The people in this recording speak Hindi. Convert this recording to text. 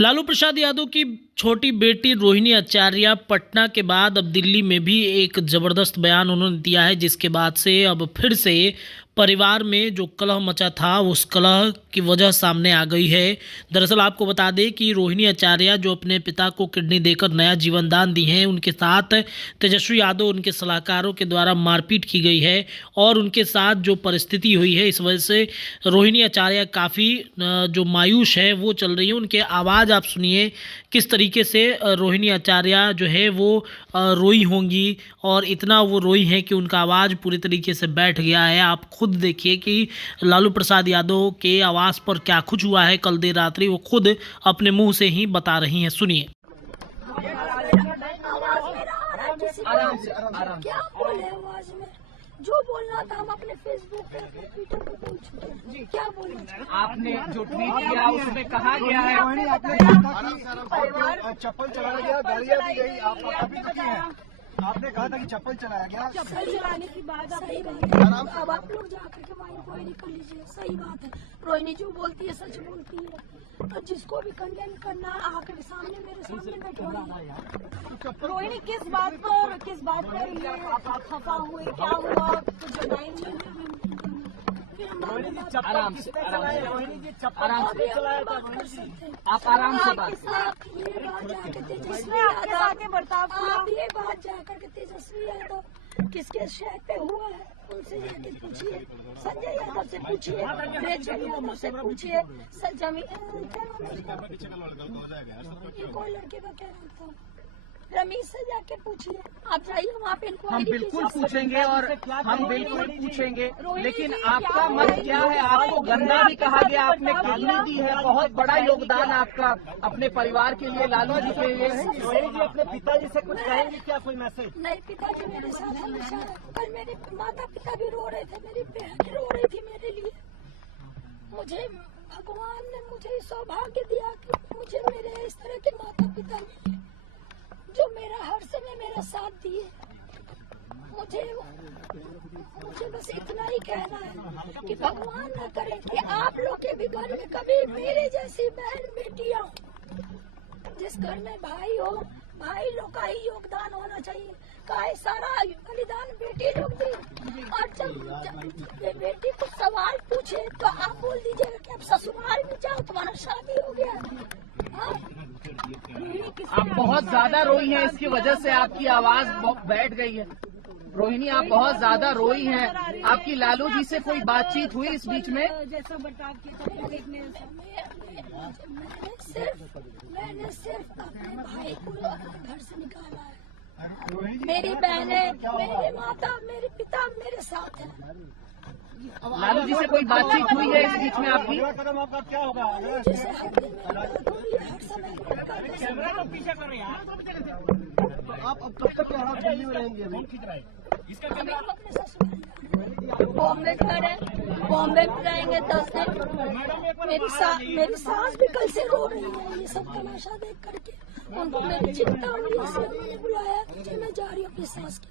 लालू प्रसाद यादव की छोटी बेटी रोहिणी आचार्य पटना के बाद अब दिल्ली में भी एक ज़बरदस्त बयान उन्होंने दिया है, जिसके बाद से अब फिर से परिवार में जो कलह मचा था उस कलह की वजह सामने आ गई है। दरअसल आपको बता दें कि रोहिणी आचार्य जो अपने पिता को किडनी देकर नया जीवन दान दी हैं, उनके साथ तेजस्वी यादव उनके सलाहकारों के द्वारा मारपीट की गई है और उनके साथ जो परिस्थिति हुई है इस वजह से रोहिणी आचार्य काफ़ी जो मायूस है वो चल रही है। उनके आवाज़ आप सुनिए किस तरीके से रोहिणी आचार्य जो है वो रोई होंगी और इतना वो रोई है कि उनका आवाज़ पूरी तरीके से बैठ गया है। आप खुद देखिए कि लालू प्रसाद यादव के आवाज़ पर क्या कुछ हुआ है कल देर रात्रि, वो खुद अपने मुंह से ही बता रही हैं। सुनिए। क्या बोले आवाज में? जो बोलना था हम अपने फेसबुक पे ट्विटर पे बोल चुके हैं। क्या बोले? आपने जो ट्वीट किया उसमें कहा गया है चप्पल चलाया गया, गाड़ियाँ भी गई, आप अभी तक हैं। आपने कहा था कि चप्पल चलाया गया। चप्पल चलाने की बात सही नहीं है। अब आप लोग जाकर के वहीं कोई नहीं कर लीजिए, सही बात है। रोहिणी जो बोलती है सच बोलती है, तो जिसको भी कंडेम करना आकर सामने मेरे सामने बैठवाइए। रोहिणी किस बात पर ये खफा हुए, क्या हुआ तो जनाई आराम से रोहिणी जी चप्पल आराम से चलाया था। आप आराम से बात आप ये बात जाकर के तेजस्वी यादव किसके शहर पे हुआ है उनसे जाके पूछिए, संजय यादव से पूछिए, यादव से पूछिए, ये कोई लड़के का क्या नाम था, रमीश से जाके पूछिए। आप जाइए वहाँ पे इनको। हम बिल्कुल पूछेंगे और हम बिल्कुल पूछेंगे, लेकिन आपका मत क्या है? आपको गंदा भी कहा गया, आपने किडनी दी है, बहुत बड़ा योगदान आपका अपने परिवार के लिए, लालू जी के लिए। रोहिणी जी अपने पिताजी से कुछ कहेंगे क्या, कोई मैसेज? नहीं, पिताजी मेरे साथ हमेशा, कल मेरे माता पिता भी रो रहे थे, मेरी बहन रो रही थी मेरे लिए। मुझे भगवान ने मुझे सौभाग्य दिया कि मुझे मेरे इस तरह के माता पिता मिले जो मेरा हर समय मेरा साथ दिए। मुझे बस इतना ही कहना है कि भगवान न करे कि आप लोग के भी घर में कभी मेरे जैसी बहन बेटियां हो। जिस घर में भाई हो, भाई लोग का ही योगदान होना चाहिए। का सारा बलिदान बेटी लोग दी, और जब बेटी को सवाल पूछे तो आप बोल दीजिएगा कि आप ससुराल में जाओ, तुम्हारा शादी हो गया। आप बहुत ज्यादा रोई हैं, इसकी वजह से आपकी आवाज बैठ गई है। रोहिणी, आप बहुत ज्यादा रोई हैं। आपकी लालू जी से कोई बातचीत हुई इस बीच में? मैंने सिर्फ अपने भाई को घर से निकाला है। मेरी बहनें, मेरी माता, मेरे पिता मेरे साथ हैं। लालू जी से कोई बातचीत हुई है इस बीच में आपकी? कदम आपका क्या होगा? आप अब कब तक दिल्ली में रहेंगे? बॉम्बे में रहेंगे 10 दिन। मेरी सास भी कल से रो रही है ये सब तमाशा देख करके। उनको मेरी चिंता हुई, इसलिए मैंने बुलाया कि मैं जा रही हूँ अपनी सास की।